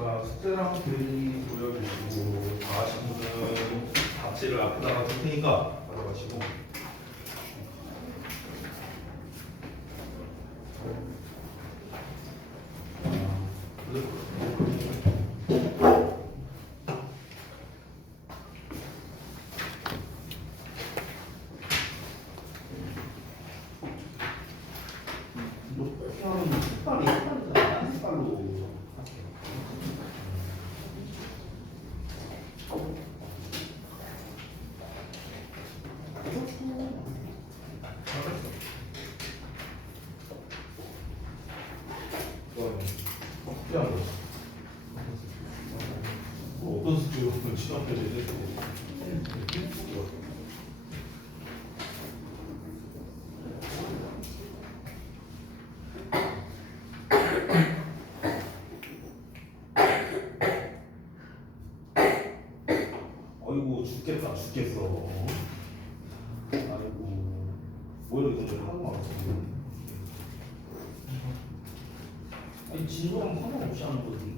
자, 숙제랑 글이 보여주시고 다 하신 분은 답지를 앞에다가 둘 테니까 가져가시고. 색깔이 색깔로 할게요. 어떤 수준으로 시간표를 내주고 어이구 죽겠다 죽겠어. 아이고 뭐 이렇게 좀 하고 말았어. 아니 진도랑 상관없이 하는 거지.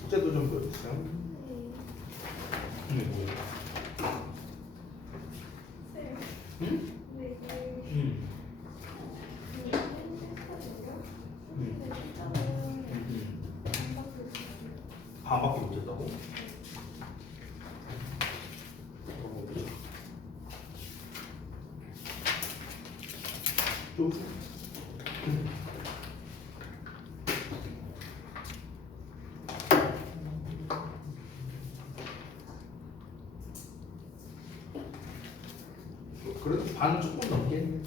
숙제도 좀 보여주세요. 네, 뭐예요? 응? 응. 반밖에 못했다고? 좀. 그래도 반 조금 넘게 했네.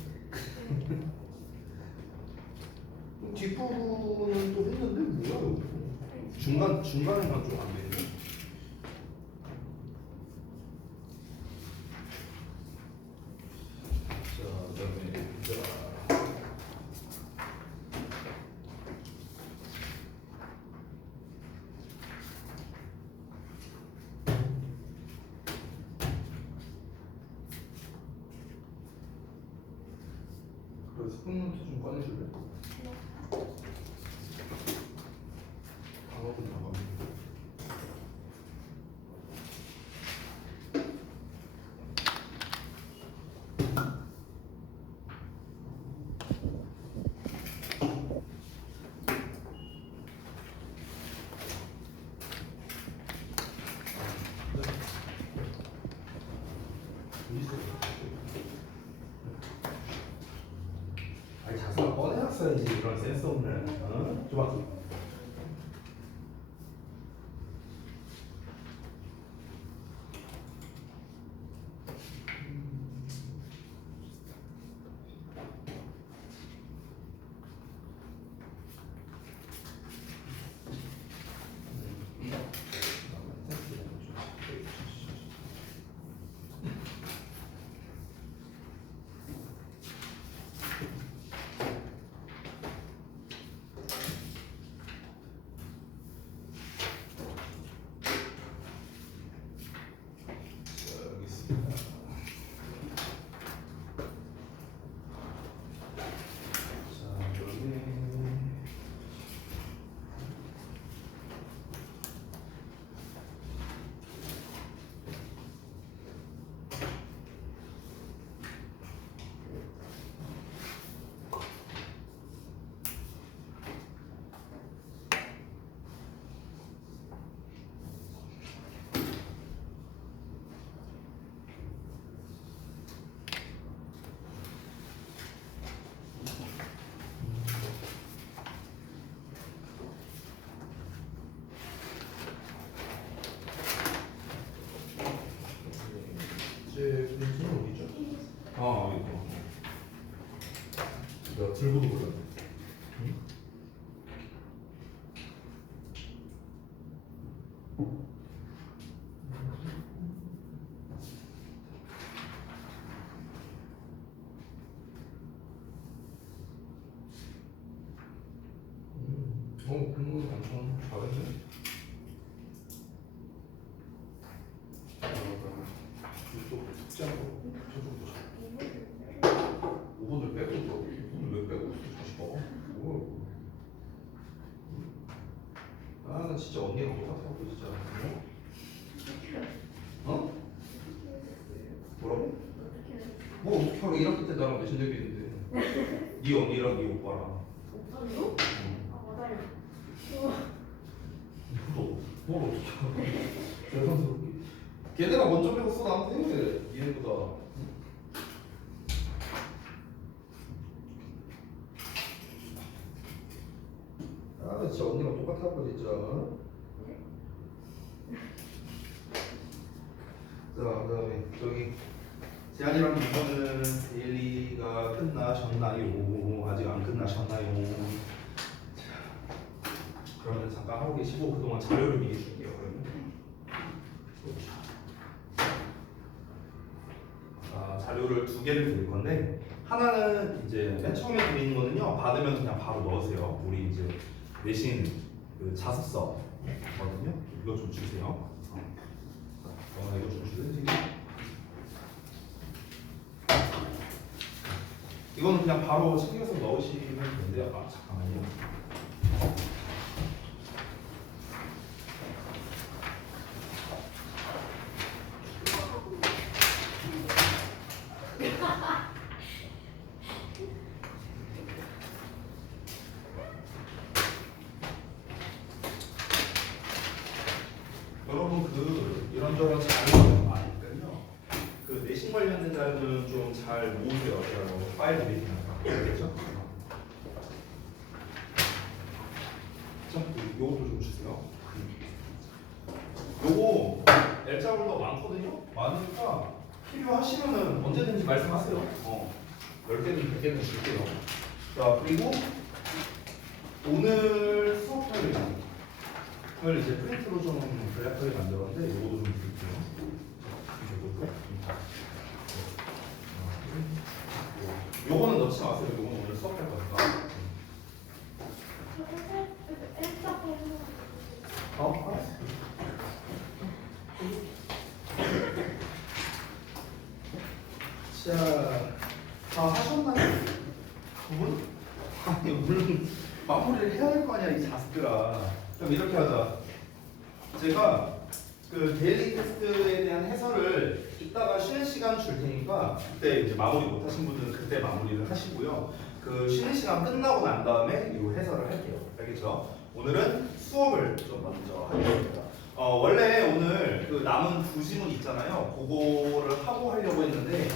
뒷부분은 또 했는데 뭐야 이거? 중간에만 좀 안 되네. 자, 그다음에 그 스푼노트 좀 꺼내줄래? 작업은 작업. 아니 자수가 꺼내놨어야지 이런 센스 없는. 어? 좋아. 내가 들고도 몰랐네. 공부 엄청 잘했네. 이쪽 숙제하고 저쪽도 잘. 5분을 빼고 또 5분을 왜 빼고 다시 먹어? 아, 나 진짜 언니랑 똑같아고 진짜. 어? 뭐라고? 뭐 어떻게 하래? 1학기 때 나랑 몇년 되겠는데. 네 언니랑 네 오빠랑. 오빠요? 아 맞아요. 뭘 어떻게 하래? 세상스럽게. 걔네가 먼저 배웠어 나한테. 얘네보다. 아, 나 진짜 언니랑 똑같아고 진짜. 자, 그다음에 저기 재한이랑 이거는 데일리가 끝나셨나요? 아직 안 끝나셨나요? 자, 그러면 잠깐 하고 계시고 그동안 자료를 미리 줄게요. 그러면. 자, 자료를 2개를 드릴 건데 하나는 이제 맨 처음에 드리는 거는요. 받으면 그냥 바로 넣으세요. 우리 이제 내신 그 자습서거든요. 이거 좀 주세요. 이거 좀 주세요. 이거는 그냥 바로 챙겨서 넣으시면 되는데요. 아, 잠깐만요. 여러분 그 이런저런 자료가 많으니까요. 그 내신 관련된 자료는 좀 잘 모으세요. 제가 파일 드리니까 알겠죠? 자, 요것도 좀 주세요. 요거 L자굴도 많거든요. 많으니까 필요하시면은 언제든지 말씀하세요. 10개든 100개든 줄게요. 자, 그리고 오늘 수업 파일을 이제 프린트로 좀 전략하게 만들었는데 요거도 좀 드릴게요. 요거는 넣지 마세요. 요거는 오늘 수업할 거니까. 알았어. 자, 다 하셨나요? 부분? 아니, 물론 마무리를 해야 될 거 아니야, 이 자식들아. 그럼 이렇게 하자. 제가 그 데일리 테스트에 대한 해설을 이따가 쉬는 시간 줄 테니까 그때 이제 마무리 못 하신 분들은 그때 마무리를 하시고요. 그 쉬는 시간 끝나고 난 다음에 이 해설을 할게요. 알겠죠? 오늘은 수업을 좀 먼저 하겠습니다. 원래 오늘 그 남은 2지문 있잖아요. 그거를 하고 하려고 했는데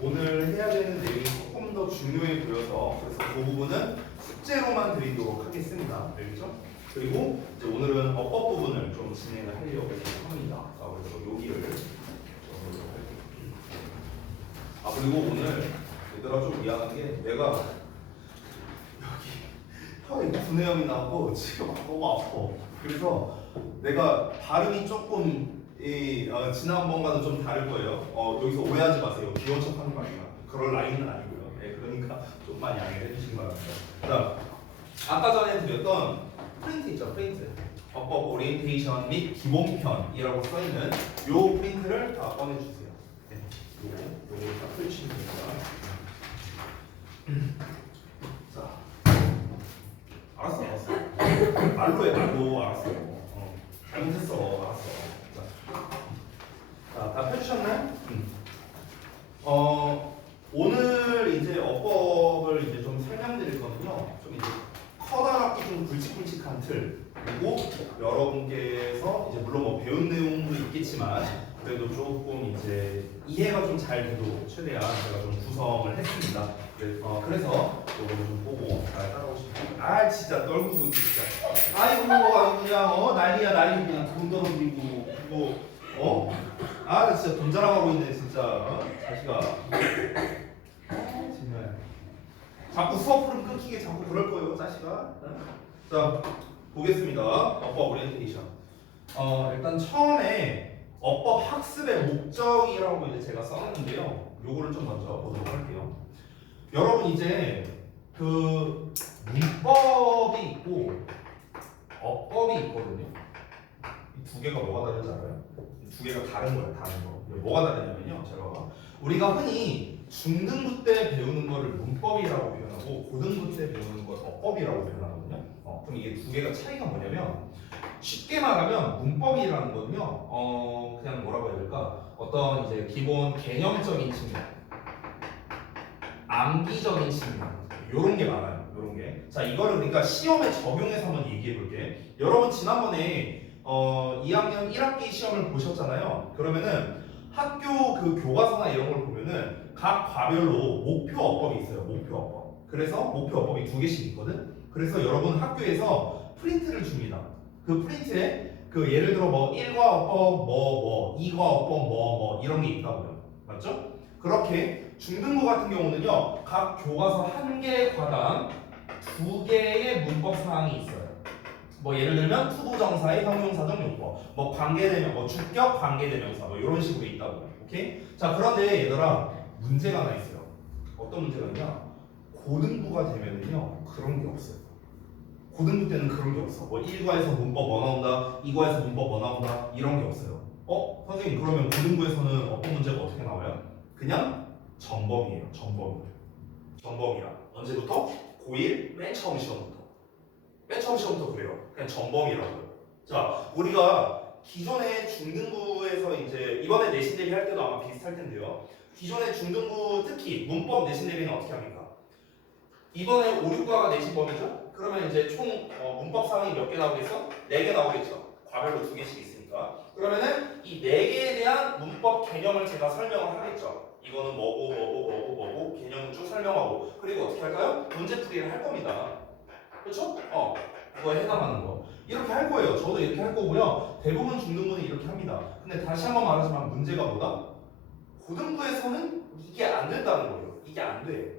오늘 해야 되는 내용이 조금 더 중요해 보여서 그래서 그 부분은 숙제로만 드리도록 하겠습니다. 알겠죠? 그리고 이제 오늘은 어법 부분을 좀 진행을 하려고 합니다. 자, 그래서 여기를 적어보도록 할게요. 아, 그리고 오늘 얘들아 좀 미안한 게 내가 여기 혀에 구내염이 나고 지금 너무 아파. 그래서 내가 발음이 조금 지난번과는 좀 다를 거예요. 여기서 오해하지 마세요. 귀여운 척하는 거 아니야. 그럴 나이는 아니고요. 그러니까 좀만 양해해 주시기 바랍니다. 자, 아까 전에 드렸던 프린트 있죠, 프린트. 어법 오리엔테이션 및 기본편이라고 써 있는 요 프린트를 다 꺼내 주세요. 네, 요거 다 펼치면 됩니다. 자, 알았어. 말로 해, 말로. 알았어. 잘못했어. 알았어. 자, 다 펴주셨나요? 오늘 이제 어법을 이제 좀 설명드릴 거는요. 좀 이제 커다랗고 좀 굵직굵직한 틀. 그리고 여러분께서 이제 물론 뭐 배운 내용도 있겠지만 그래도 조금 이제 이해가 좀 잘 되도록 최대한 제가 좀 구성을 했습니다. 그래서 이거를 좀 보고 잘 따라오시면 됩니다. 아, 진짜 떨구고 진짜. 아이고 그냥 난리야 난리. 그냥 돈 떨어뜨리고 그거 아, 나 진짜 돈 자랑하고 있네 진짜. 자식아. 정말. 자꾸 수업 흐름 끊기게 자꾸 그럴 거예요, 자식아. 자, 보겠습니다. 어법 오리엔테이션. 일단 처음에 어법 학습의 목적이라고 이제 제가 써놨는데요. 요거를 좀 먼저 보도록 할게요. 여러분 이제 그 문법이 있고 어법이 있거든요. 이 두 개가 뭐가 다른지 알아요? 두 개가 다른 거예요, 다른 거. 뭐가 다르냐면요, 잘 봐봐. 우리가 흔히 중등부 때 배우는 거를 문법이라고 표현하고 고등부 때 배우는 걸 어법이라고 표현하거든요. 그럼 이게 두 개가 차이가 뭐냐면 쉽게 말하면 문법이라는 거는요, 그냥 뭐라고 해야 될까? 어떤 이제 기본 개념적인 측면, 암기적인 측면, 요런 게 많아요. 요런 게. 자, 이거를 그러니까 시험에 적용해서 한번 얘기해 볼게. 여러분 지난번에 2학년 1학기 시험을 보셨잖아요. 그러면은 학교 그 교과서나 이런 걸 보면은 각 과별로 목표 어법이 있어요. 목표 어법. 그래서 목표 어법이 두 개씩 있거든. 그래서 여러분 학교에서 프린트를 줍니다. 그 프린트에 그 예를 들어 뭐 1과 어법 뭐 2과 어법 뭐 이런 게 있다고요. 맞죠? 그렇게 중등부 같은 경우는요. 각 교과서 한 개 과당 두 개의 문법 사항이 있어요. 뭐 예를 들면 투부정사의 형용사적 용법, 뭐 관계대명, 뭐 주격 관계대명사, 뭐 이런 식으로 있다고요. 오케이? 자, 그런데 얘들아 문제가 하나 있어요. 어떤 문제가 있냐? 고등부가 되면은요 그런 게 없어요. 고등부 때는 그런 게 없어. 뭐 1과에서 문법 뭐 나온다, 2과에서 문법 뭐 나온다 이런 게 없어요. 선생님 그러면 고등부에서는 어떤 문제가 어떻게 나와요? 그냥 전범이에요. 전범이야. 언제부터? 고1 맨 처음 시험부터. 맨 처음 시험부터 그래요. 그냥 전범이라고요. 자, 우리가 기존의 중등부에서 이제 이번에 내신 대비 할 때도 아마 비슷할 텐데요. 기존의 중등부 특히 문법 내신 대비는 어떻게 합니까? 이번에 5, 6과가 내신 범위죠? 그러면 이제 총 문법 사항이 몇 개 나오겠어? 4개 나오겠죠. 과별로 2개씩 있으니까. 그러면은 이 4개에 대한 문법 개념을 제가 설명을 하겠죠. 이거는 뭐고 개념을 쭉 설명하고 그리고 어떻게 할까요? 문제풀이를 할 겁니다. 그렇죠? 그거에 해당하는 거 이렇게 할 거예요. 저도 이렇게 할 거고요. 대부분 중등부는 이렇게 합니다. 근데 다시 한번 말하지만 문제가 뭐다? 고등부에서는 이게 안 된다는 거예요. 이게 안 돼.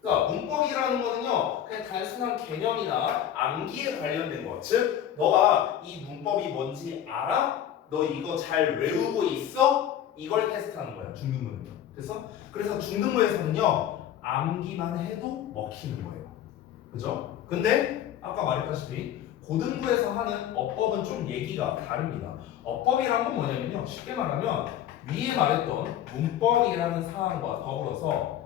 그러니까 문법이라는 거는요 그냥 단순한 개념이나 암기에 관련된 거. 즉 너가 이 문법이 뭔지 알아? 너 이거 잘 외우고 있어? 이걸 테스트하는 거야. 중등부는요. 됐어? 그래서 중등부에서는요 암기만 해도 먹히는 거예요. 그죠? 근데 아까 말했다시피 고등부에서 하는 어법은 좀 얘기가 다릅니다. 어법이란 건 뭐냐면요 쉽게 말하면 위에 말했던 문법이라는 사항과 더불어서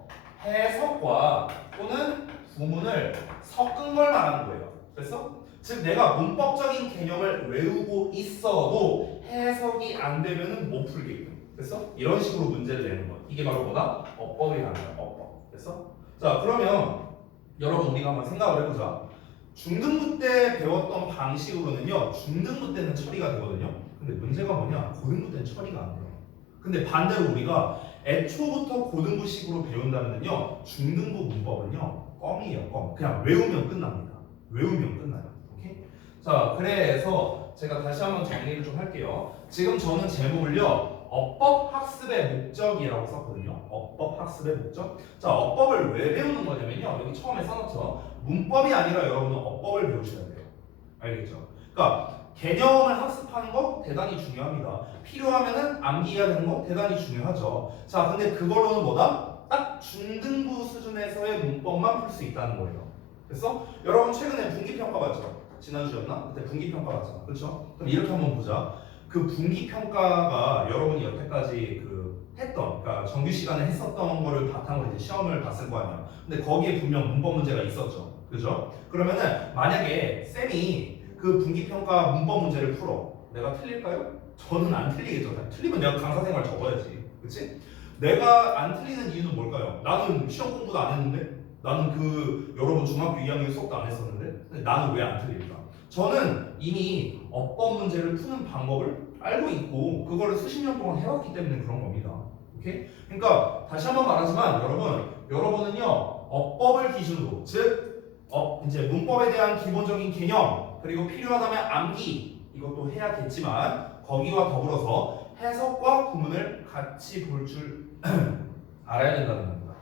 해석과 또는 구문을 섞은 걸 말하는 거예요. 그래서 즉 내가 문법적인 개념을 외우고 있어도 해석이 안 되면은 못 풀게끔. 그래서 이런 식으로 문제를 내는 거. 이게 바로 뭐다? 어법이라는 거야. 어법. 그래서 자 그러면 여러분 우리가 한번 생각을 해보자. 중등부 때 배웠던 방식으로는요 중등부 때는 처리가 되거든요. 근데 문제가 뭐냐? 고등부 때는 처리가 안 돼요. 근데 반대로 우리가 애초부터 고등부식으로 배운다면요 중등부 문법은요 껌이에요. 껌. 그냥 외우면 끝납니다. 외우면 끝나요. 오케이? 자 그래서 제가 다시 한번 정리를 좀 할게요. 지금 저는 제목을요 어법 학습의 목적이라고 썼거든요. 어법 학습의 목적. 자 어법을 왜 배우는 거냐면요 여기 처음에 써놨죠. 문법이 아니라 여러분은 어법을 배우셔야 돼요. 알겠죠? 그러니까 개념을 학습하는 거 대단히 중요합니다. 필요하면은 암기해야 되는 거 대단히 중요하죠. 자, 근데 그걸로는 뭐다? 딱 중등부 수준에서의 문법만 풀 수 있다는 거예요. 됐어? 여러분 최근에 분기평가 봤죠? 지난주였나? 그때 분기평가 봤잖아. 그렇죠? 그럼 이렇게 한번 보자. 그 분기평가가 여러분이 여태까지 그러니까 정규 시간에 했었던 거를 바탕으로 이제 시험을 봤을 거 아니야. 근데 거기에 분명 문법 문제가 있었죠. 그죠? 그러면은 만약에 쌤이 그 분기평가 문법 문제를 풀어. 내가 틀릴까요? 저는 안 틀리겠죠. 틀리면 내가 강사 생활 접어야지. 그치? 내가 안 틀리는 이유는 뭘까요? 나는 시험 공부도 안 했는데? 나는 여러분 중학교 2학년 수업도 안 했었는데? 근데 나는 왜 안 틀릴까? 저는 이미 어법 문제를 푸는 방법을 알고 있고 그거를 수십 년 동안 해왔기 때문에 그런 겁니다. 오케이? 그러니까 다시 한번 말하지만 여러분은요 어법을 기준으로 즉 이제 문법에 대한 기본적인 개념 그리고 필요하다면 암기 이것도 해야겠지만 거기와 더불어서 해석과 구문을 같이 볼 줄 알아야 된다는 겁니다.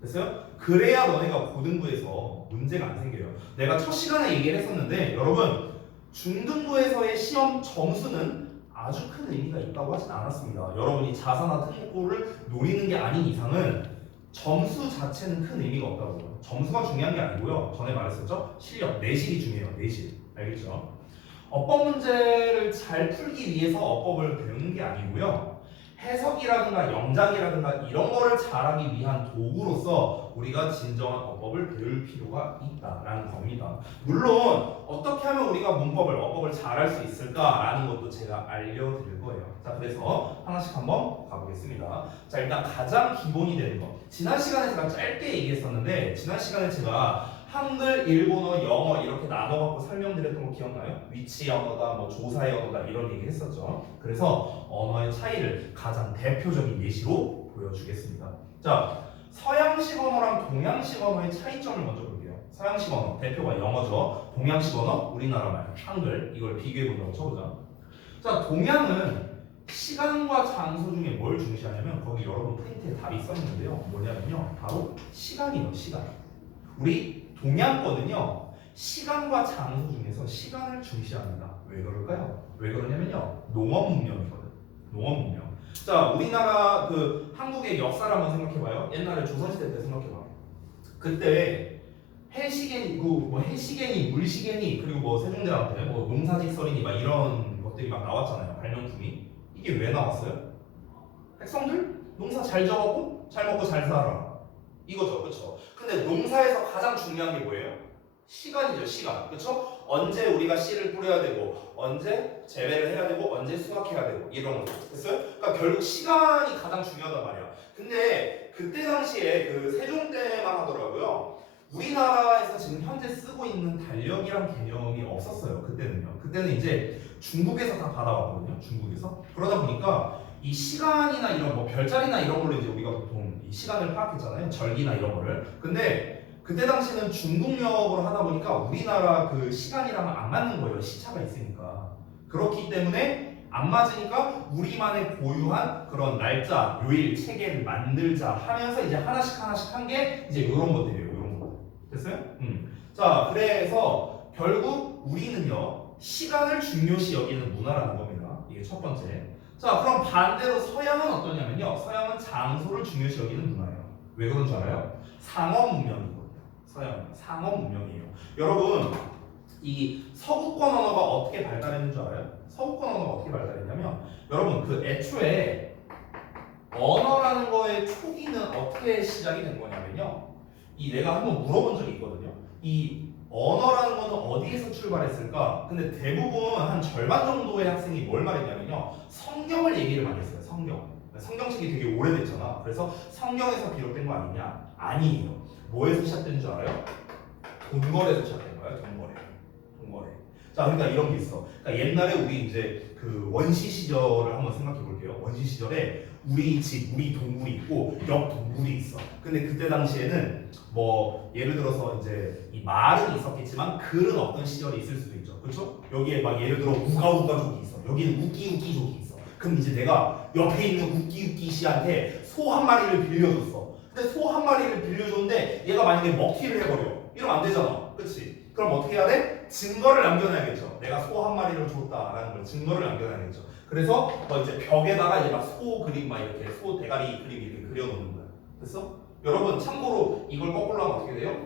됐어요? 그래야 너네가 고등부에서 문제가 안 생겨요. 내가 첫 시간에 얘기를 했었는데 여러분 중등부에서의 시험 점수는 아주 큰 의미가 있다고 하진 않았습니다. 여러분이 자사나 특목고를 노리는 게 아닌 이상은 점수 자체는 큰 의미가 없다고요. 점수가 중요한 게 아니고요. 전에 말했었죠? 실력, 내실이 중요해요. 내실. 알겠죠? 어법 문제를 잘 풀기 위해서 어법을 배우는 게 아니고요. 해석이라든가 영작이라든가 이런 거를 잘하기 위한 도구로서 우리가 진정한 어법을 배울 필요가 있다라는 겁니다. 물론 어떻게 하면 우리가 문법을 어법을 잘할 수 있을까라는 것도 제가 알려드릴 거예요. 자, 그래서 하나씩 한번 가보겠습니다. 자, 일단 가장 기본이 되는 거. 지난 시간에 제가 짧게 얘기했었는데 지난 시간에 제가 한글, 일본어, 영어 이렇게 나눠갖고 설명드렸던 거 기억나요? 위치 언어다, 뭐 조사의 언어다 이런 얘기 했었죠. 그래서 언어의 차이를 가장 대표적인 예시로 보여주겠습니다. 자, 서양식 언어랑 동양식 언어의 차이점을 먼저 볼게요. 서양식 언어, 대표가 영어죠. 동양식 언어, 우리나라 말, 한글 이걸 비교해본다고 쳐보자. 자, 동양은 시간과 장소 중에 뭘 중시하냐면 거기 여러분 프린트에 답이 써있는데요. 뭐냐면요. 바로 시간이에요. 시간. 우리 동양권은요 시간과 장소 중에서 시간을 중시합니다. 왜 그럴까요? 왜 그러냐면요 농업 문명이거든. 농업 문명. 자, 우리나라 그 한국의 역사를 한번 생각해봐요. 옛날에 조선시대 때 생각해봐. 그때 해시계니, 뭐 해시계니, 물시계니, 그리고 뭐 세종대왕 때 뭐 농사직설이니 막 이런 것들이 막 나왔잖아요. 발명품이. 이게 왜 나왔어요? 백성들 농사 잘 져갖고 잘 먹고 잘 살아. 이거죠, 그렇죠? 근데 농사에서 가장 중요한 게 뭐예요? 시간이죠, 시간. 그렇죠? 언제 우리가 씨를 뿌려야 되고, 언제 재배를 해야 되고, 언제 수확해야 되고 이런 거. 됐어요? 그러니까 결국 시간이 가장 중요하단 말이야. 근데 그때 당시에 그 세종 때만 하더라고요. 우리나라에서 지금 현재 쓰고 있는 달력이란 개념이 없었어요. 그때는요. 그때는 이제 중국에서 다 받아왔거든요. 중국에서. 그러다 보니까 이 시간이나 이런 뭐 별자리나 이런 걸로 이제 우리가 보통 이 시간을 파악했잖아요. 절기나 이런 거를. 근데 그때 당시는 중국력으로 하다 보니까 우리나라 그 시간이랑은 안 맞는 거예요. 시차가 있으니까. 그렇기 때문에 안 맞으니까 우리만의 고유한 그런 날짜, 요일, 체계를 만들자 하면서 이제 하나씩 한 게 이제 이런 것들이에요. 이런 거. 됐어요? 자, 그래서 결국 우리는요 시간을 중요시 여기는 문화라는 겁니다. 이게 첫 번째. 자, 그럼 반대로 서양은 어떠냐면요. 서양은 장소를 중요시 여기는 문화예요. 왜 그런 줄 알아요? 상업 문명이거든요. 서양은 상업 문명이에요. 여러분, 이 서구권 언어가 어떻게 발달했는 줄 알아요? 서구권 언어가 어떻게 발달했냐면 여러분 그 애초에 언어라는 거의 초기는 어떻게 시작이 된 거냐면요. 이 내가 한번 물어본 적이 있거든요. 이 언어라는 거는 어디에서 출발했을까? 근데 대부분 한 절반 정도의 학생이 뭘 말했냐면요. 성경을 얘기를 많이 했어요. 성경책이 되게 오래됐잖아. 그래서 성경에서 비롯된 거 아니냐? 아니에요. 뭐에서 시작된 줄 알아요? 돈거래에서 시작된 거예요. 돈거래. 자, 그러니까 이런 게 있어. 그러니까 옛날에 우리 이제 그 원시 시절을 한번 생각해 볼게요. 원시 시절에 우리 집, 우리 동굴이 있고 옆 동굴이 있어. 근데 그때 당시에는 뭐 예를 들어서 이제 이 말은 있었겠지만 글은 없던 시절이 있을 수도 있죠. 그렇죠? 여기에 막 예를 들어 우가우가족이 있어. 여기는 우끼우끼족이 있어. 그럼 이제 내가 옆에 있는 우끼우끼 씨한테 소 한 마리를 빌려줬어. 근데 소 한 마리를 빌려줬는데 얘가 만약에 먹튀를 해버려. 이러면 안 되잖아. 그렇지? 그럼 어떻게 해야 돼? 증거를 남겨놔야겠죠. 내가 소 한 마리를 줬다라는 걸 증거를 남겨놔야겠죠. 그래서 이제 벽에다가 이제 막 소 그림 막 이렇게 소 대가리 그림 이렇게 그려놓는 거야. 됐어? 여러분 참고로 이걸 거꾸로 하면 어떻게 돼요?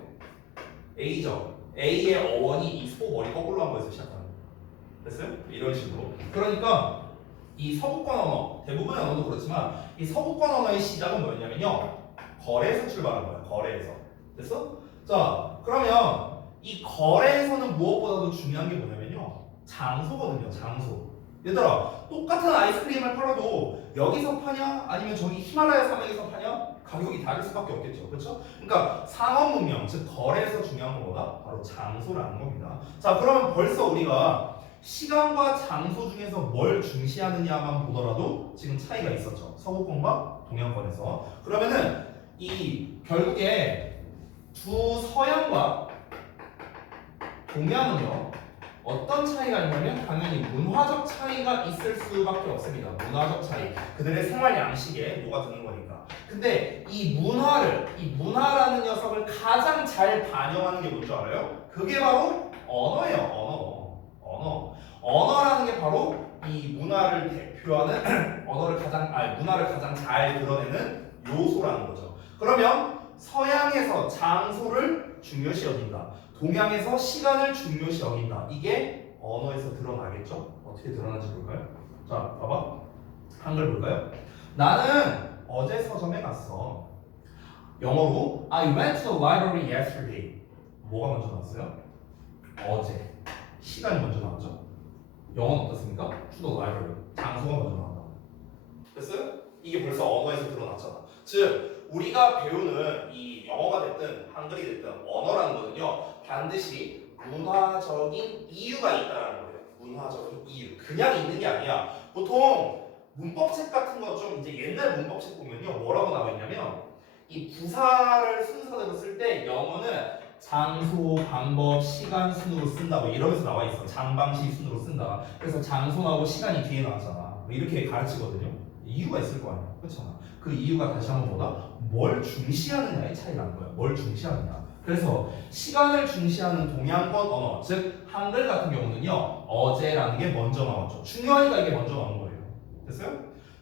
A죠. A의 어원이 이 소 머리 거꾸로 한 거에서 시작하는 거예요. 됐어요? 이런 식으로. 그러니까 이 서구권 언어, 대부분의 언어도 그렇지만 이 서구권 언어의 시작은 뭐였냐면요. 거래에서 출발한 거야. 거래에서. 됐어? 자, 그러면 이 거래에서는 무엇보다도 중요한 게 뭐냐면요. 장소거든요. 장소. 얘들아, 똑같은 아이스크림을 팔아도 여기서 파냐? 아니면 저기 히말라야 산맥에서 파냐? 가격이 다를 수밖에 없겠죠. 그렇죠? 그러니까 상업 문명, 즉 거래에서 중요한 건 뭐다? 바로 장소라는 겁니다. 자, 그러면 벌써 우리가 시간과 장소 중에서 뭘 중시하느냐만 보더라도 지금 차이가 있었죠. 서구권과 동양권에서. 그러면은 이 결국에 두 서양과 동양은요 어떤 차이가 있냐면 당연히 문화적 차이가 있을 수밖에 없습니다. 문화적 차이. 그들의 생활 양식에 녹아드는 거니까. 근데 이 문화라는 녀석을 가장 잘 반영하는 게 뭔지 알아요? 그게 바로 언어예요. 언어라는 게 바로 이 문화를 대표하는 문화를 가장 잘 드러내는 요소라는 거죠. 그러면 서양에서 장소를 중요시 여긴다. 동양에서 시간을 중요시 여긴다. 이게 언어에서 드러나겠죠? 어떻게 드러나는지 볼까요? 자, 봐봐. 한글 볼까요? 나는 어제 서점에 갔어. 영어로 I went to the library yesterday. 뭐가 먼저 나왔어요? 어제. 시간이 먼저 나왔죠? 영어는 어떻습니까? To the library. 장소가 먼저 나온다. 됐어요? 이게 벌써 언어에서 드러났잖아. 즉, 우리가 배우는 이 영어가 됐든 한글이 됐든 언어라는 거는요, 반드시 문화적인 이유가 있다라는 거예요. 문화적인 이유. 그냥 있는 게 아니야. 보통 문법책 같은 거 좀 이제 옛날 문법책 보면요, 뭐라고 나와 있냐면 이 부사를 순서대로 쓸 때 영어는 장소, 방법, 시간 순으로 쓴다고 이러면서 나와 있어. 장방시 순으로 쓴다. 그래서 장소하고 시간이 뒤에 나왔잖아. 뭐 이렇게 가르치거든요. 이유가 있을 거 아니야. 그렇잖아. 그 이유가 다시 한번 뭐다? 뭘 중시하느냐의 차이라는 거야. 뭘 중시하느냐. 그래서 시간을 중시하는 동양권 언어, 즉 한글 같은 경우는요, 어제라는 게 먼저 나왔죠. 중요하니까 이게 먼저 나온 거예요. 됐어요?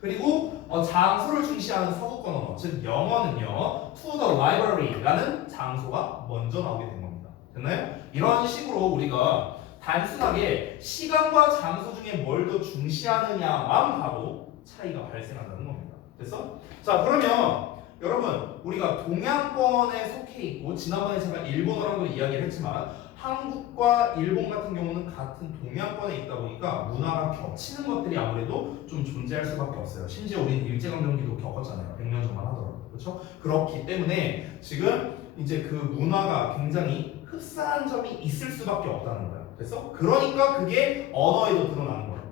그리고 장소를 중시하는 서구권 언어, 즉 영어는요, to the library라는 장소가 먼저 나오게 된 겁니다. 됐나요? 이런 식으로 우리가 단순하게 시간과 장소 중에 뭘 더 중시하느냐만 봐도 차이가 발생한다는 겁니다. 됐어? 자, 그러면 여러분, 우리가 동양권에 속해 있고, 지난번에 제가 일본어랑도 이야기를 했지만 한국과 일본 같은 경우는 같은 동양권에 있다 보니까 문화가 겹치는 것들이 아무래도 좀 존재할 수밖에 없어요. 심지어 우리는 일제강점기도 겪었잖아요. 100년 전만 하더라도. 그렇죠? 그렇기 때문에 지금 이제 그 문화가 굉장히 흡사한 점이 있을 수밖에 없다는 거예요. 됐어? 그러니까 그게 언어에도 드러나는 거예요.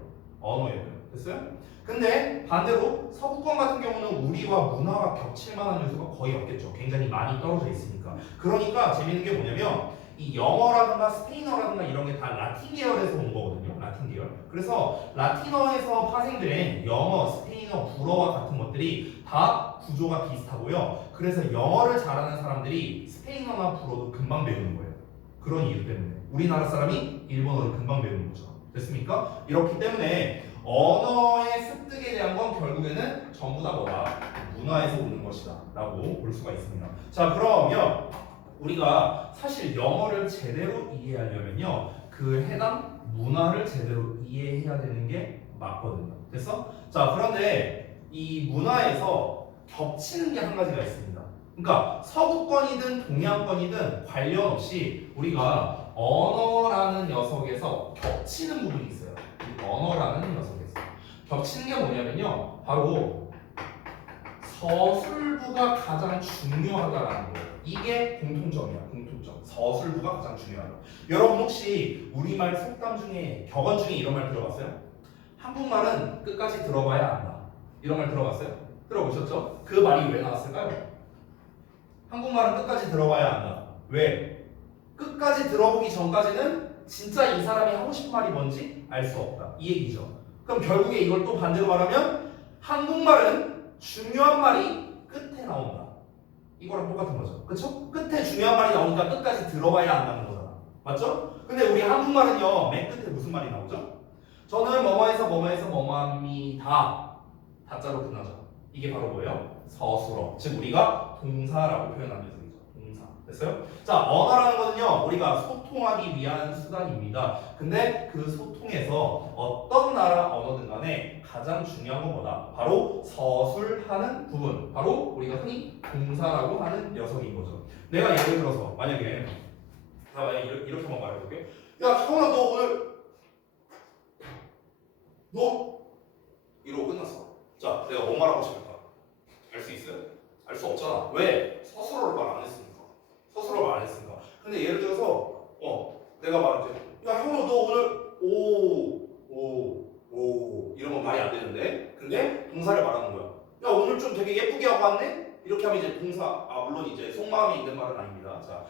언어에도. 됐어요? 근데 반대로 서구권 같은 경우는 우리와 문화가 겹칠 만한 요소가 거의 없겠죠. 굉장히 많이 떨어져 있으니까. 그러니까 재밌는 게 뭐냐면 이 영어라든가 스페인어라든가 이런 게 다 라틴 계열에서 온 거거든요. 라틴 계열. 그래서 라틴어에서 파생된 영어, 스페인어, 불어와 같은 것들이 다 구조가 비슷하고요. 그래서 영어를 잘하는 사람들이 스페인어나 불어도 금방 배우는 거예요. 그런 이유 때문에. 우리나라 사람이 일본어를 금방 배우는 거죠. 됐습니까? 이렇기 때문에 언어의 습득에 대한 건 결국에는 전부 다 뭐다? 문화에서 오는 것이다 라고 볼 수가 있습니다. 자, 그러면 우리가 사실 영어를 제대로 이해하려면요, 그 해당 문화를 제대로 이해해야 되는 게 맞거든요. 됐어? 자, 그런데 이 문화에서 겹치는 게 한 가지가 있습니다. 그러니까 서구권이든 동양권이든 관련 없이 우리가 언어라는 녀석에서 겹치는 부분이 있어요. 이 언어라는 녀석에서 겹치는 게 뭐냐면요, 바로 서술부가 가장 중요하다라는 거예요. 이게 공통점이야. 공통점. 서술부가 가장 중요하다. 여러분 혹시 우리말 속담 중에, 격언 중에 이런 말 들어봤어요? 한국말은 끝까지 들어봐야 안다. 이런 말 들어봤어요? 들어보셨죠? 그 말이 왜 나왔을까요? 한국말은 끝까지 들어봐야 한다. 왜? 끝까지 들어보기 전까지는 진짜 이 사람이 하고 싶은 말이 뭔지 알 수 없다. 이 얘기죠. 그럼 결국에 이걸 또 반대로 말하면 한국말은 중요한 말이 끝에 나온다. 이거랑 똑같은 거죠. 그쵸? 끝에 중요한 말이 나오니까 끝까지 들어봐야 한다는 거잖아. 맞죠? 근데 우리 한국말은요, 맨 끝에 무슨 말이 나오죠? 저는 뭐뭐해서 뭐뭐해서 뭐뭐합니다. 다자로 끝나죠. 이게 바로 뭐예요? 서술어. 즉 우리가 동사라고 표현하는 녀석이죠. 동사. 됐어요? 자, 언어라는 거는요, 우리가 소통하기 위한 수단입니다. 근데 그 소통에서 어떤 나라 언어든 간에 가장 중요한 건 뭐다? 바로 서술하는 부분. 바로 우리가 흔히 동사라고 하는 녀석인 거죠. 내가 예를 들어서 만약에 이렇게 한번 말해볼게. 야, 형아, 너 오늘 너 이러고 끝났어. 자, 내가 뭐 말하고 싶을까? 알 수 있어요? 알 수 없잖아. 왜? 서술어를 말 안 했으니까. 서술어 말 안 했으니까. 근데 예를 들어서 내가 말할게. 야, 형아, 너 오늘 오 이러면 말이 안 되는데. 근데 동사를 말하는 거야. 야, 오늘 좀 되게 예쁘게 하고 왔네? 이렇게 하면 이제 동사. 물론 이제 속마음이 있는 말은 아닙니다. 자,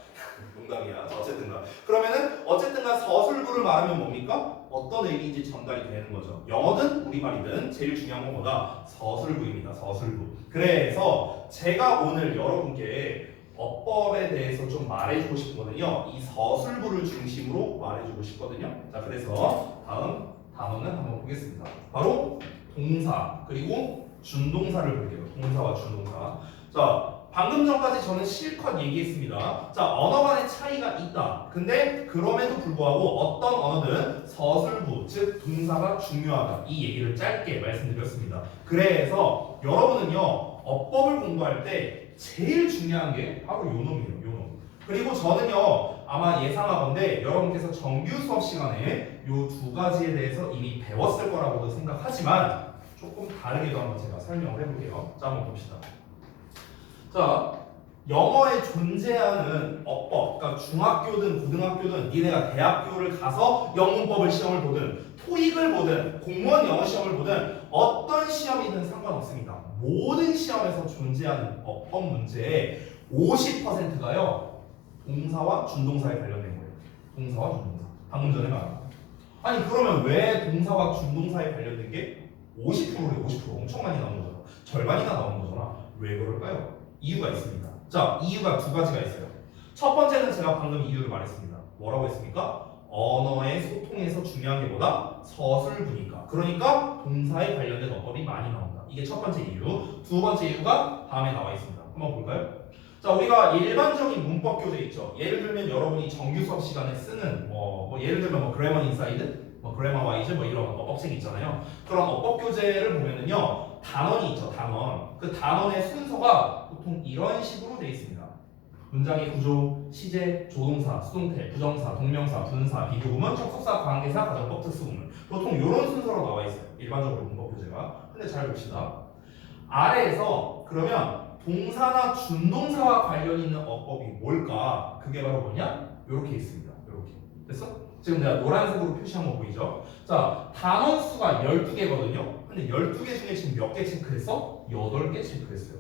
농담이야. 어쨌든간. 그러면은 어쨌든간 서술부를 서술부를 말하면 뭡니까? 어떤 의미인지 전달이 되는 거죠. 영어든 우리말이든 제일 중요한 건 뭐다? 서술부입니다. 서술부. 그래서 제가 오늘 여러분께 어법에 대해서 좀 말해주고 싶거든요. 이 서술부를 중심으로 말해주고 싶거든요. 자, 그래서 다음 단어는 한번 보겠습니다. 바로 동사 그리고 준동사를 볼게요. 동사와 준동사. 자, 방금 전까지 저는 실컷 얘기했습니다. 자, 언어 간의 차이가 있다. 근데 그럼에도 불구하고 어떤 언어든 서술부, 즉 동사가 중요하다. 이 얘기를 짧게 말씀드렸습니다. 그래서 여러분은요, 어법을 공부할 때 제일 중요한 게 바로 요 놈이에요. 요 놈. 그리고 저는요, 아마 예상하건데 여러분께서 정규 수업 시간에 요 두 가지에 대해서 이미 배웠을 거라고도 생각하지만 조금 다르게도 한번 제가 설명을 해볼게요. 자, 한번 봅시다. 자, 영어에 존재하는 어법, 그러니까 중학교든 고등학교든 니네가 대학교를 가서 영문법을 시험을 보든 토익을 보든 공무원 영어 시험을 보든 어떤 시험이든 상관없습니다. 모든 시험에서 존재하는 어법 문제의 50%가요 동사와 준동사에 관련된 거예요. 동사와 준동사. 방금 전에 말한 거. 아니 그러면 왜 동사와 준동사에 관련된 게 50%래? 50% 엄청 많이 나온 거잖아. 절반이나 나온 거잖아. 왜 그럴까요? 이유가 있습니다. 자, 이유가 두 가지가 있어요. 첫 번째는 제가 방금 이유를 말했습니다. 뭐라고 했습니까? 언어의 소통에서 중요한 게 뭐다? 서술부니까. 그러니까 동사에 관련된 어법이 많이 나온다. 이게 첫 번째 이유. 두 번째 이유가 다음에 나와 있습니다. 한번 볼까요? 자, 우리가 일반적인 문법 교재 있죠. 예를 들면 여러분이 정규 수업 시간에 쓰는 예를 들면 그래머 인사이드, 그래머 와이즈 이런 어법책 있잖아요. 그런 어법 교재를 보면은요. 단원이 있죠. 단원. 그 단원의 순서가 보통 이런 식으로 되어 있습니다. 문장의 구조, 시제, 조동사, 수동태, 부정사, 동명사, 분사, 비교구문, 접속사, 관계사, 가정법, 특수구문. 보통 이런 순서로 나와 있어요. 일반적으로 문법 교재가. 근데 잘 봅시다. 아래에서 그러면 동사나 준동사와 관련 있는 어법이 뭘까? 그게 바로 뭐냐? 이렇게 있습니다. 이렇게. 됐어? 지금 내가 노란색으로 표시한 거 보이죠? 자, 단원 수가 12개거든요. 근데 12개 중에 지금 몇 개 체크했어? 8개 체크했어요.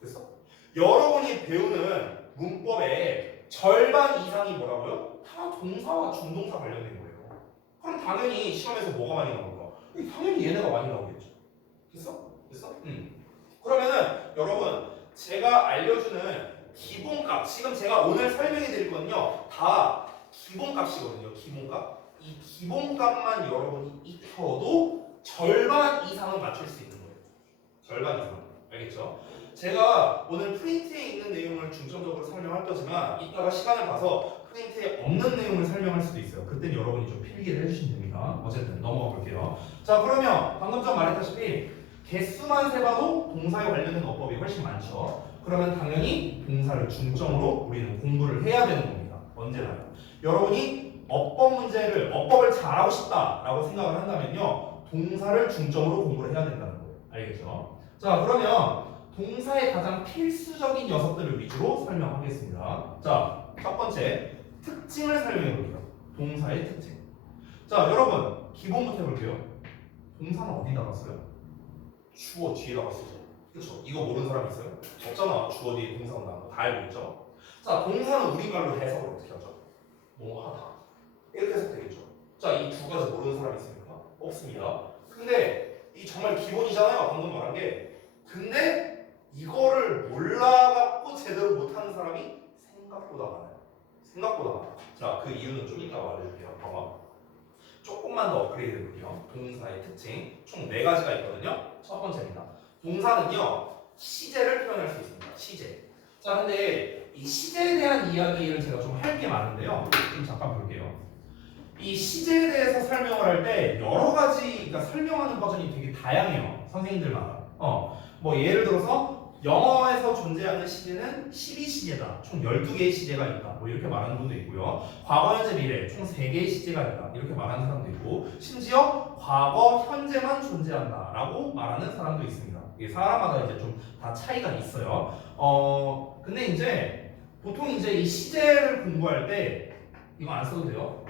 됐어? 여러분이 배우는 문법의 절반 이상이 뭐라고요? 다 동사와 준동사 관련된 거예요. 그럼 당연히 시험에서 뭐가 많이 나올까? 당연히 얘네가 많이 나오겠죠. 됐어? 됐어? 그러면은 여러분 제가 알려주는 기본값, 지금 제가 오늘 설명해 드릴 거는요 다 기본값이거든요. 기본값. 이 기본값만 여러분이 익혀도 절반 이상은 맞출 수 있는 거예요. 절반 이상. 알겠죠? 제가 오늘 프린트에 있는 내용을 중점적으로 설명할 거지만 이따가 시간을 봐서 프린트에 없는 내용을 설명할 수도 있어요. 그때는 여러분이 좀 필기를 해주시면 됩니다. 어쨌든 넘어가 볼게요. 자, 그러면 방금 전 말했다시피 개수만 세봐도 동사에 관련된 어법이 훨씬 많죠. 그러면 당연히 동사를 중점으로 우리는 공부를 해야 되는 겁니다. 언제나. 여러분이 어법을 잘하고 싶다라고 생각을 한다면요. 동사를 중점으로 공부를 해야 된다는 거예요. 알겠죠? 자, 그러면 동사의 가장 필수적인 녀석들을 위주로 설명하겠습니다. 자, 첫 번째 특징을 설명해 볼게요. 동사의 특징. 자, 여러분 기본부터 해볼게요. 동사는 어디다가 써요? 주어 뒤에다가 쓰죠. 그렇죠? 이거 모르는 사람 있어요? 없잖아. 주어 뒤에 동사 온다는 거 다 알고 있죠? 자, 동사는 우리말로 해석을 어떻게 하죠? 뭐하다. 이렇게 해석되겠죠? 자, 이 두 가지 모르는 사람 있습니까? 없습니다. 근데 이 정말 기본이잖아요. 방금 말한 게. 근데 이거를 몰라갖고 제대로 못하는 사람이 생각보다 많아요. 생각보다 많아요. 자, 그 이유는 좀 이따 말해줄게요. 봐봐. 조금만 더 업그레이드 해볼게요. 동사의 특징 총 4가지가 있거든요. 첫 번째입니다. 동사는요 시제를 표현할 수 있습니다. 시제. 자, 근데 이 시제에 대한 이야기를 제가 좀 할 게 많은데요. 좀 잠깐 볼게요. 이 시제에 대해서 설명을 할 때 여러 가지, 그러니까 설명하는 버전이 되게 다양해요. 선생님들마다. 예를 들어서 영어에서 존재하는 시제는 12시제다. 총 12개의 시제가 있다. 이렇게 말하는 분도 있고요. 과거, 현재, 미래 총 3개의 시제가 있다. 이렇게 말하는 사람도 있고, 심지어 과거, 현재만 존재한다. 라고 말하는 사람도 있습니다. 이게 사람마다 이제 좀 다 차이가 있어요. 근데 이제 보통 이제 이 시제를 공부할 때 이거 안 써도 돼요.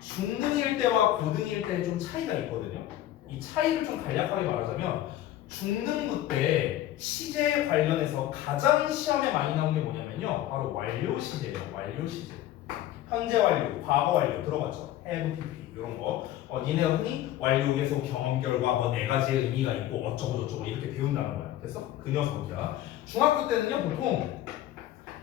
중등일 때와 고등일 때 좀 차이가 있거든요. 이 차이를 좀 간략하게 말하자면 중등부 때 시제에 관련해서 가장 시험에 많이 나오는 게 뭐냐면요. 바로 완료 시제예요. 완료 시제. 현재 완료, 과거 완료 들어봤죠? have, pp 이런 거. 니네가 흔히 완료 계속 경험 결과 뭐 네 가지의 의미가 있고 어쩌고 저쩌고 이렇게 배운다는 거야. 됐어? 그 녀석이야. 중학교 때는요 보통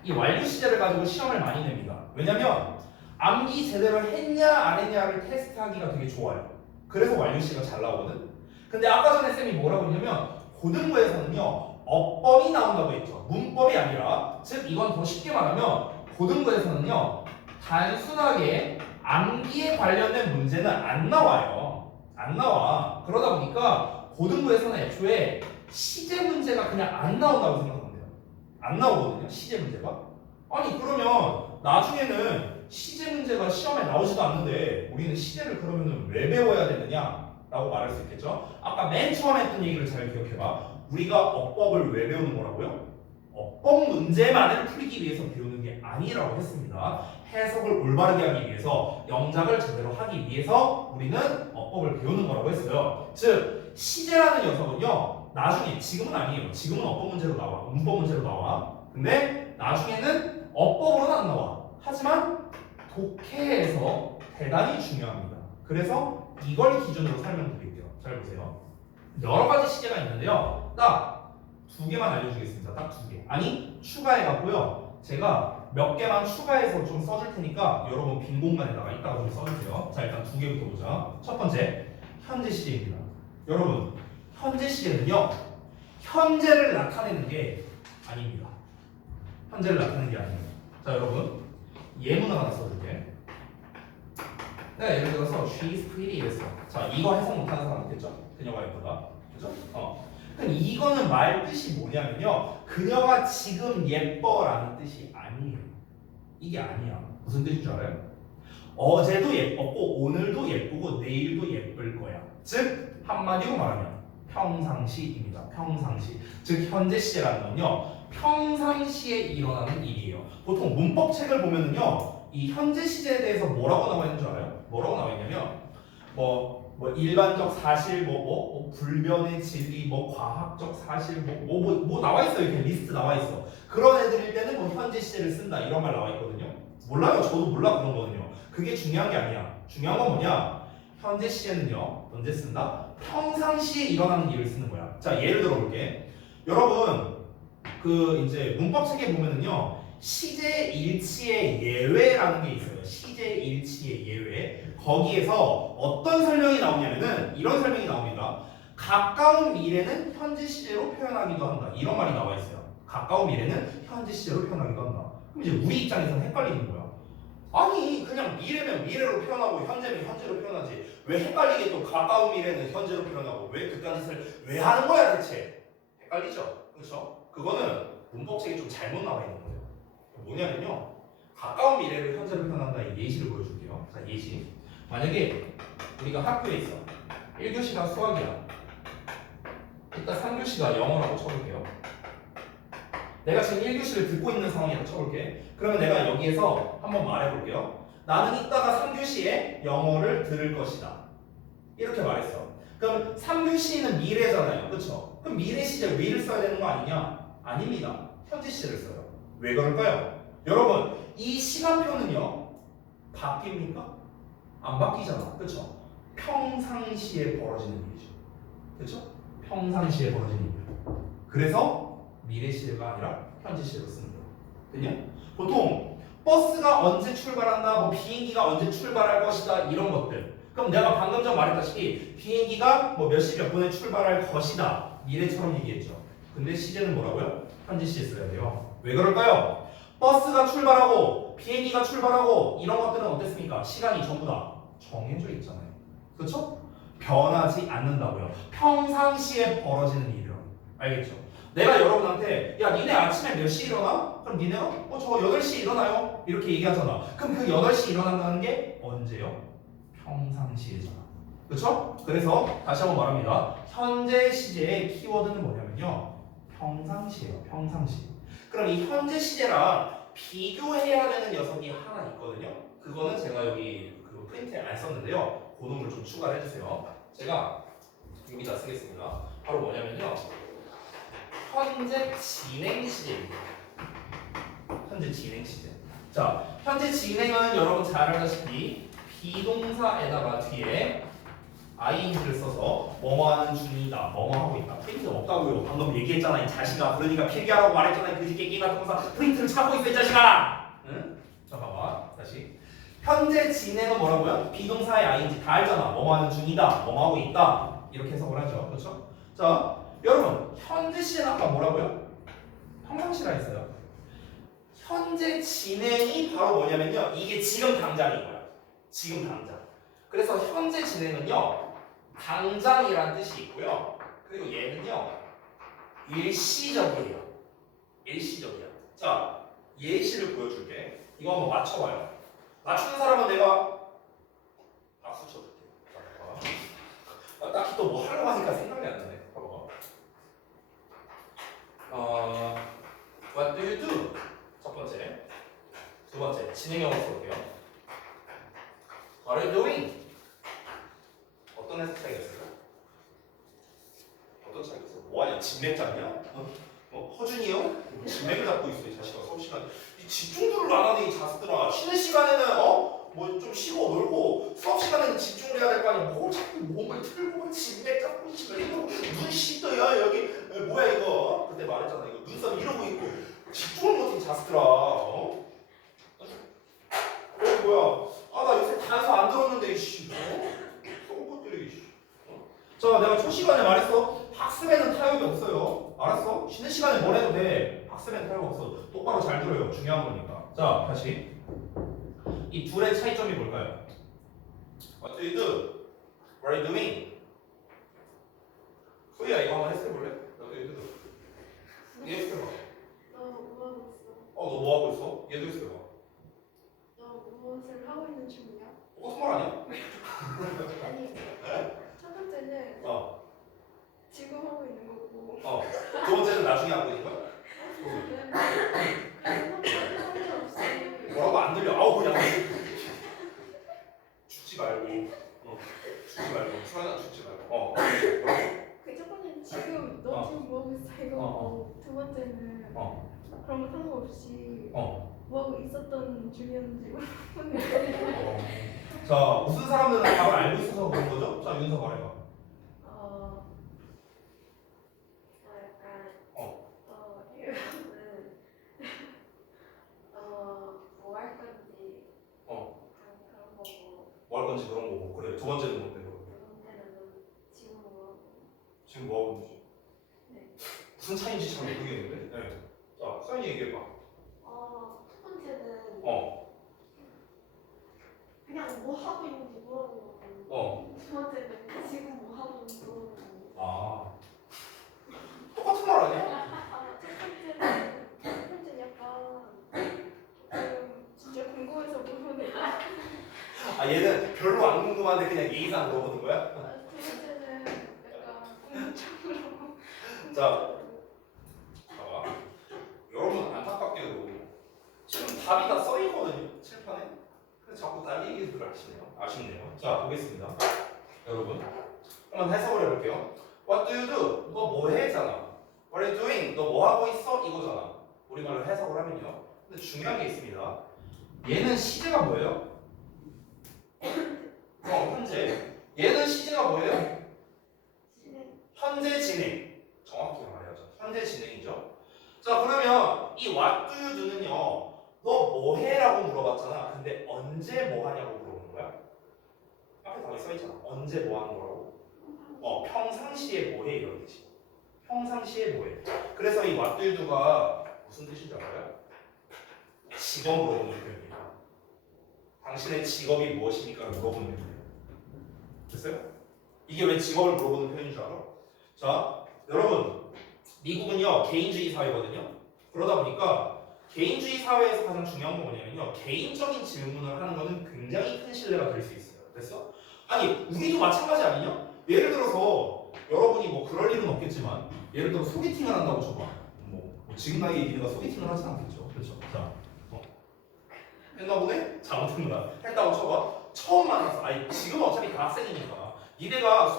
이 완료 시제를 가지고 시험을 많이 냅니다. 왜냐면 암기 제대로 했냐 안 했냐를 테스트하기가 되게 좋아요. 그래서 완료 시제가 잘 나오거든. 근데 아까 전에 쌤이 뭐라고 했냐면 고등부에서는요 어법이 나온다고 했죠. 문법이 아니라 즉 이건 더 쉽게 말하면 고등부에서는요 단순하게 암기에 관련된 문제는 안 나와요. 안 나와. 그러다 보니까 고등부에서는 애초에 시제 문제가 그냥 안 나온다고 생각하면 돼요. 안 나오거든요. 시제 문제가. 아니 그러면 나중에는 시제 문제가 시험에 나오지도 않는데 우리는 시제를 그러면 왜 배워야 되느냐 라고 말할 수 있겠죠. 아까 맨 처음에 했던 얘기를 잘 기억해봐. 우리가 어법을 왜 배우는 거라고요? 어법 문제만을 풀기 위해서 배우는 게 아니라고 했습니다. 해석을 올바르게 하기 위해서 영작을 제대로 하기 위해서 우리는 어법을 배우는 거라고 했어요. 즉 시제라는 녀석은요 나중에 지금은 아니에요. 지금은 어법 문제로 나와. 문법 문제로 나와. 근데 나중에는 어법으로는 안 나와. 하지만 독해에서 대단히 중요합니다. 그래서 이걸 기준으로 설명드릴게요. 잘 보세요. 여러 가지 시제가 있는데요. 딱 두 개만 알려주겠습니다. 딱 두 개. 아니 추가해갖고요. 제가 몇 개만 추가해서 좀 써줄 테니까 여러분 빈 공간에다가 이따가 좀 써주세요. 자 일단 두 개부터 보자. 첫 번째 현재 시제입니다. 여러분 현재 시제는요 현재를 나타내는 게 아닙니다. 현재를 나타내는 게 아니에요. 자 여러분 예문 하나 써줄게. 내가 예를 들어서 she's pretty 했어. 자 이거 해석 못하는 사람 있겠죠? 그녀가 예쁘다. 그죠? 그럼 이거는 말 뜻이 뭐냐면요 그녀가 지금 예뻐라는 뜻이 아니에요. 이게 아니야. 무슨 뜻인 줄 알아요? 어제도 예뻤고 오늘도 예쁘고 내일도 예쁠 거야. 즉 한마디로 말하면 평상시입니다. 평상시. 즉 현재 시제라는 건요 평상시에 일어나는 일이에요. 보통 문법책을 보면은요 이 현재 시제에 대해서 뭐라고 나와 있는 줄 알아요? 뭐라고 나와 있냐면 뭐 일반적 사실 뭐 불변의 진리 뭐 과학적 사실 뭐 나와 있어요. 이렇게 리스트 나와 있어. 그런 애들일 때는 뭐 현재 시제를 쓴다 이런 말 나와 있거든요. 몰라요. 저도 몰라 그런 거는요. 그게 중요한 게 아니야. 중요한 건 뭐냐? 현재 시제는요 언제 쓴다? 평상시에 일어나는 일을 쓰는 거야. 자 예를 들어 볼게. 여러분 그 이제 문법 책에 보면은요 시제 일치의 예외라는 게 있어요. 시제 일치의 예외. 거기에서 어떤 설명이 나오냐면은 이런 설명이 나옵니다. 가까운 미래는 현재 시제로 표현하기도 한다. 이런 말이 나와 있어요. 가까운 미래는 현재 시제로 표현하기도 한다. 그럼 이제 우리 입장에서는 헷갈리는 거야. 아니 그냥 미래면 미래로 표현하고 현재면 현재로 표현하지 왜 헷갈리게 또 가까운 미래는 현재로 표현하고 왜 그딴 짓을 왜 하는 거야 대체? 헷갈리죠? 그렇죠? 그거는 문법책이 좀 잘못 나와 있는 거예요. 뭐냐면요 가까운 미래를 현재로 표현한다 이 예시를 보여줄게요. 자 예시. 만약에 우리가 학교에 있어. 1교시가 수학이야. 일단 3교시가 영어라고 쳐볼게요. 내가 지금 1교시를 듣고 있는 상황이라고 쳐볼게. 그러면 내가 여기에서 한번 말해볼게요. 나는 이따가 3교시에 영어를 들을 것이다. 이렇게 말했어. 그럼 3교시는 미래잖아요. 그쵸? 그럼 미래 시제 위를 써야 되는 거 아니냐? 아닙니다. 현재 시제를 써요. 왜 그럴까요? 여러분 이 시간표는요 바뀝니까? 안 바뀌잖아. 그쵸? 평상시에 벌어지는 일이죠. 그쵸? 평상시에 벌어지는 일. 그래서 미래 시제가 아니라 현재 시제로 쓰는 거예요. 됐냐? 보통 버스가 언제 출발한다, 뭐 비행기가 언제 출발할 것이다 이런 것들. 그럼 내가 방금 전 말했다시피 비행기가 뭐 몇 시 몇 분에 출발할 것이다 미래처럼 얘기했죠. 근데 시제는 뭐라고요? 현재 시제 써야 돼요. 왜 그럴까요? 버스가 출발하고 비행기가 출발하고 이런 것들은 어땠습니까? 시간이 전부 다 정해져 있잖아요. 그렇죠? 변하지 않는다고요. 평상시에 벌어지는 일이라고. 알겠죠? 내가 여러분한테 야 니네 아침에 몇 시에 일어나? 그럼 니네가 저 8시에 일어나요. 이렇게 얘기하잖아. 그럼 그 8시에 일어난다는 게 언제요? 평상시에잖아. 그렇죠? 그래서 다시 한번 말합니다. 현재 시제의 키워드는 뭐냐면요. 평상시예요. 평상시. 그럼 이 현재 시제랑 비교해야 되는 녀석이 하나 있거든요. 그거는 제가 여기 그 프린트에 안 썼는데요. 그 놈을 좀 추가를 해주세요. 제가 여기다 쓰겠습니다. 바로 뭐냐면요. 현재 진행 시제입니다. 현재 진행 시제. 자, 현재 진행은 여러분 잘 알다시피 비동사에다가 뒤에 ing를 써서 뭐뭐하는 중이다, 뭐뭐하고 있다. 프린트 없다고요. 방금 얘기했잖아 이 자식아. 그러니까 필기하라고 말했잖아. 그 새끼 같은 동사 프린트를 찾고 있어 이 자식아. 응? 자 봐봐 다시. 현재 진행은 뭐라고요? 비동사의 ing 다 알잖아. 뭐뭐하는 중이다, 뭐뭐하고 있다. 이렇게 해석을 하죠. 그렇죠? 자 여러분 현재 시는 아까 뭐라고요? 평상시라 했어요. 현재 진행이 바로 뭐냐면요. 이게 지금 당장인 거야. 지금 당장. 그래서 현재 진행은요. 당장이란 뜻이 있고요. 그리고 얘는요. 일시적이에요. 일시적이야. 자, 예시를 보여줄게. 이거 한번 맞춰봐요. 맞추는 사람은 내가 박수 쳐줄게. 자, 딱히 또 뭐 하려고 하니까 생각이 안 나네. 봐봐. What do you do? 첫 번째. 두 번째. 진행형으로 써볼게요. What are you doing? 어떤 해석 차이가 있을까? 어떤 차이가 있어? 뭐하냐? 진맥 잡냐? 허준이요? 진맥을 잡고 있어 이 자식아. 수업 시간 이 집중도를 안 하네 이 자식들아. 쉬는 시간에는 뭐 좀 쉬고 놀고 수업 시간에는 집중을 해야 될 거 아니야. 뭘 자꾸 몸을 틀고 진맥 잡고 있지. 이거 눈 씻어야 여기 뭐야 이거? 그때 말했잖아 이거 눈썹 이러고 있고 집중을 못해 이 자식들아. 뭐야? 아 나 요새 단수 안 들었는데 이씨. 것들이 이씨. 자 내가 첫 시간에 말했어. 학습에는 타협이 없어요. 알았어? 쉬는 시간에 뭘 해도 돼. 학습에는 타협 없어. 똑바로 잘 들어요. 중요한 거니까. 자 다시. 이 둘의 차이점이 뭘까요? What do you do? What are you doing? 소희야 이거 한번 해석해볼래? What do you do? 얘 해석해봐. 너 뭐하고 있어? 너 뭐하고 있어? 얘도 해석해봐. 너 무엇을 하고 있는 중이야? 거짓말 아니야? 아니 첫 번째는 지금 하고 있는 거고 두 번째는 나중에 하고 있는 거야? 상관없이 뭐라고 안 들려? 아우 그냥 죽지 말고 죽지 말고 수아나 죽지 말고 그 첫 번째는 지금 너 지금 뭐하고 있어 이거고 두 번째는 그런 거 상관없이 뭐하고 있었던 중이었는지 자 무슨 사람들은 답을 알고 있어서 그런 거죠? 자 윤서 말해봐. 이거는 뭐 할 건지 그런 거고 뭐 할 건지 그런 거고. 그래 두 번째는 뭔데? 두 번째는 지금 뭐 하고 지금 뭐 하고 있는지. 네. 무슨 차이인지 잘 모르겠는데. 네. 자 수현이 얘기해봐. 첫 번째는 그냥 뭐 하고 있는지 물어보는 거고 두 번째는 지금 뭐 하고 있는지 물어보는 거고 똑같은 말 아니야? 첫 번째는 약간 진짜 궁금해서 물어보는 거야. 얘는 별로 안 궁금한데 그냥 예의상 물어보는 거야? 두 번째는 약간 궁금증으로 자 봐봐. 여러분 안타깝게도 지금 답이 다 써있거든요 칠판에. 근데 자꾸 딴 얘기들 하시네요. 아쉽네요. 자 보겠습니다. 여러분 한번 해석을 해볼게요. What do you do? 너 뭐 해잖아. What are you doing? 너 뭐 하고 있어? 이거잖아. 우리말로 해석을 하면요. 근데 중요한 게 있습니다. 얘는 시제가 뭐예요? 현재. 얘는 시제가 뭐예요? 현재 진행. 정확히 말해야죠. 현재 진행이죠. 자 그러면 이 what do you do는요. 너 뭐 해라고 물어봤잖아. 근데 언제 뭐 하냐고 물어보는 거야? 앞에 답이 써있잖아. 언제 뭐 하는 거라고? 평상시에 뭐 해 이런 뜻이. 평상시에 뭐 해. 그래서 이 what do you do가 무슨 뜻인지 알아요? 직업 물어보는 표현입니다. 당신의 직업이 무엇입니까? 물어보는 표현이에요. 됐어요? 이게 왜 직업을 물어보는 표현인 줄 알아? 자, 여러분 미국은요 개인주의 사회거든요. 그러다 보니까 개인주의 사회에서 가장 중요한 건 뭐냐면요 개인적인 질문을 하는 거는 굉장히 큰 신뢰가 될 수 있어요. 됐어? 아니 우리도 마찬가지 아니냐? 예를 들어서 여러분이 뭐 그럴 일은 없겠지만 예를 들어 소개팅을 한다고 쳐봐. 뭐 지금 나이에 니네가 소개팅을 하진 않겠죠. 그렇죠? 자, 했나 보네? 잘못한 거야. 했다고 쳐봐. 처음 만났어. 아니 지금은 어차피 다 학생이니까. 니네가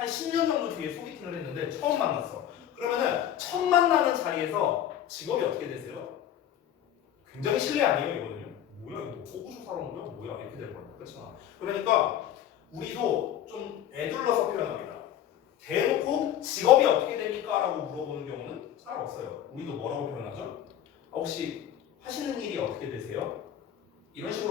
10년 정도 뒤에 소개팅을 했는데 처음 만났어. 그러면은 첫 만나는 자리에서 직업이 어떻게 되세요? 굉장히 실례 아니에요 이거는요. 뭐야 이거 호구조사라는 거야 뭐야 이렇게 될 거야. 그렇잖아. 그러니까 우리도 좀 애둘러서 표현합니다. 대놓고 직업이 어떻게 됩니까? 라고 물어보는 경우는 잘 없어요. 우리도 뭐라고 표현하죠? 혹시 하시는 일이 어떻게 되세요? 이런 식으로